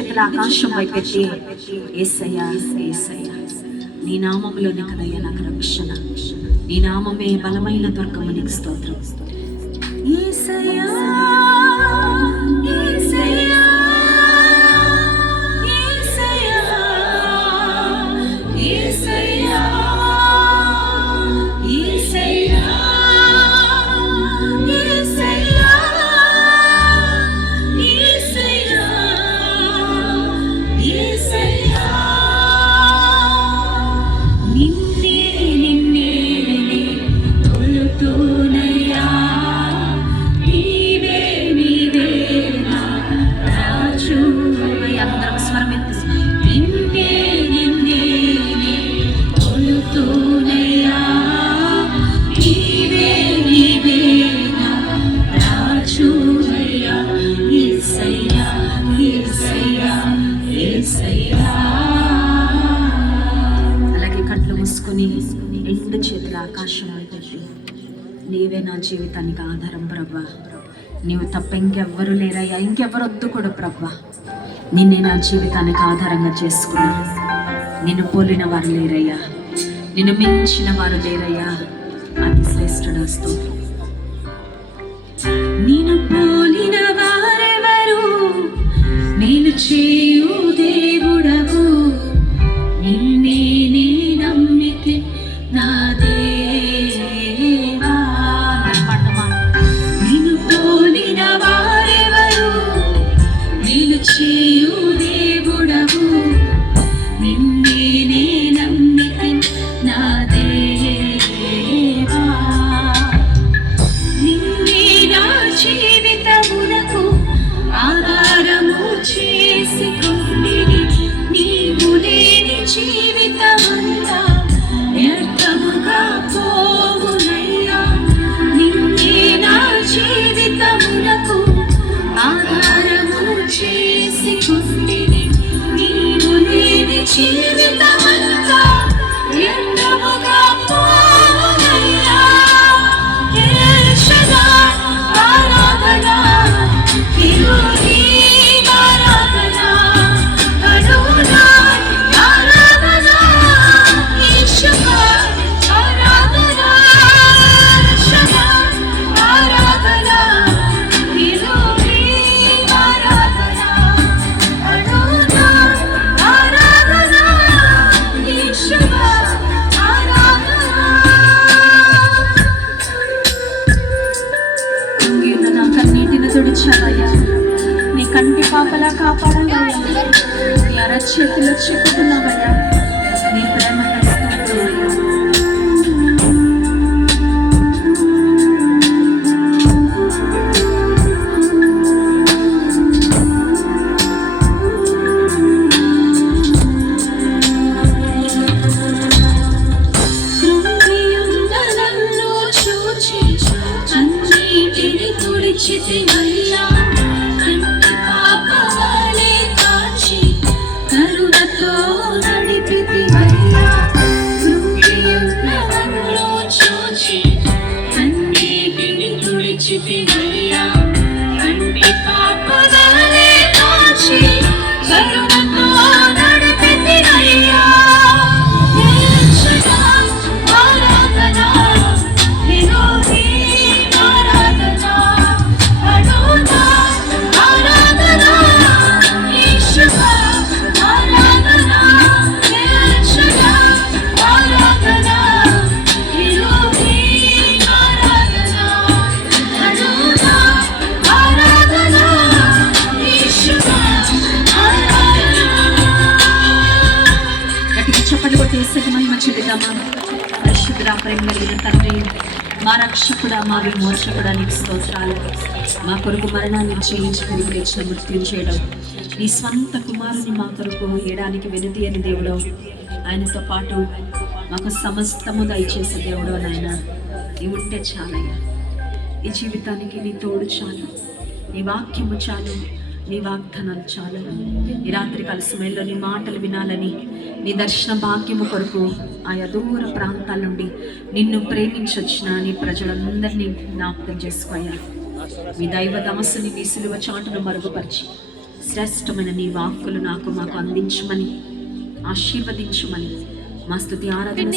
చేతుల ఆకాశం వైపెట్టి యేసయ్యా యేసయ్యా, నీ నామములోనే కదయ్యా నాకు రక్షణ, నీ నామమే బలమైన దుర్గము, నీకు స్తోత్రం. యేసయ్యా యేసయ్యా యేసయ్యా యేసయ్యా యేసయ్యా యేసయ్యా యేసయ్యా యేసయ్యా, నిన్నే నిన్నే కొలుతునయ్యా, నీవే నీవే నా రాజు. అందరం స్వరం ఎత్తి, నిన్నే నిన్నే కొలుతునయ్యా, నీవే నీవే నా రాజు అయ్యా. యేసయ్యా యేసయ్యా యేసయ్యా. అలాగే కళ్ళు మూసుకొని రెండు చేతుల ఆకాశం పెట్టి, నీవే నా జీవితానికి ఆధారం ప్రభా, నీవు తప్ప ఇంకెవ్వరు లేరయ్యా, ఇంకెవ్వరు వద్దు కూడా ప్రభా, నిన్నే నా జీవితానికి ఆధారంగా చేసుకున్నా. నిన్ను పోలిన వారు లేరయ్యా, నిన్ను మించిన వారు లేరయ్యా, అతి శ్రేష్ఠుడు స్తోత్రం. నిన్ను పోలిన వారెవరు, నేను చేయు దేవుడవు, నిన్నే నే నమ్మితే నా దేవా. నిన్ను పోలిన వారెవరు, నేను చేయు దేవుడవు, నిన్నే నే నమ్మితే నా దేవా. నిన్నే నా జీవితమునకు ఆధారము చేసుకొంటిని, నీవు లేని జీవితమంతా వ్యర్థముగా పోవునయ్యా. నిన్నే నా జీవితమునకు ఆధారము చేసుకొంటిని, నీవు లేని జీవితమంతా వ్యర్థముగా పోవునయ్యా. యేషదాయ్ ఆరాధన, ఎలోహీం ఆరాధన, అడోనాయ్ ఆరాధన, యేషదాయ్ ఆరాధన, షదాయ్ ఆరాధన, ఎలోహీం ఆరాధన, అడోనాయ్ ఆరాధన, యేషదాయ్ ఆరాధన. నా కన్నీటిని తుడిచావయ్యా, నీ కంటి పాపలా కాపాడవయ్యా, నీ అరచేతిలో చెక్కుతున్నావయ్యా, నీ ప్రేమ స్తోత్రమయ్యా. కృంగియున్న నన్ను చూచి కన్నీటిని తుడిచితివయ్యా, కంటి పాపవలె కాచి కరుణతో నడిపితివయ్యా. కృంగియున్న నన్ను చూచి కన్నీటిని తుడిచితివయ్యా, కంటి పాపవలె కాచి కరుణతో నడిపితివయ్యా. యేషదాయ్ ఆరాధన, ఎలోహీం ఆరాధన, అడోనాయ్ ఆరాధన, యేషదాయ్ ఆరాధన, యేషదాయ్ ఆరాధన, ఎలోహీం ఆరాధన, అడోనాయ్ ఆరాధన, యేషదాయ్ ఆరాధన. గట్టిగా చప్పట్లు కొట్టేసి మహిమ చెల్లిద్దామా. పరిశుద్ధుడా, ప్రేమ కలిగిన తండ్రి, మా రక్షకుడా, మా విమోచకుడా, నీకు స్తోత్రాలు. మా కొరకు మరణాన్ని చేయించుకుని లేచిన మృత్యుం చేయడం, నీ స్వంత కుమారుని మా కొరకు వేయడానికి వెనుది అని దేవుడు, ఆయనతో పాటు మాకు సమస్తము దయచేసే దేవుడు నాయన, నీ ఉంటే చాలయ్యా. ఈ జీవితానికి నీ తోడు చాలు, నీ వాక్యము చాలు, నీ వాగ్దానాలు చాలు. ఈ రాత్రి కాల సమయంలో నీ మాటలు వినాలని, నీ దర్శన భాగ్యము కొరకు ఆయా దూర ప్రాంతాల నుండి నిన్ను ప్రేమించొచ్చిన నీ ప్రజలందరినీ జ్ఞాపకం చేసుకోయా. మీ దైవ దాసుని మీ సిలువ చాటును మరుగుపరిచి శ్రేష్టమైన నీ వాక్కులు మాకు అందించమని ఆశీర్వదించమని మా స్తుతి ఆరాధన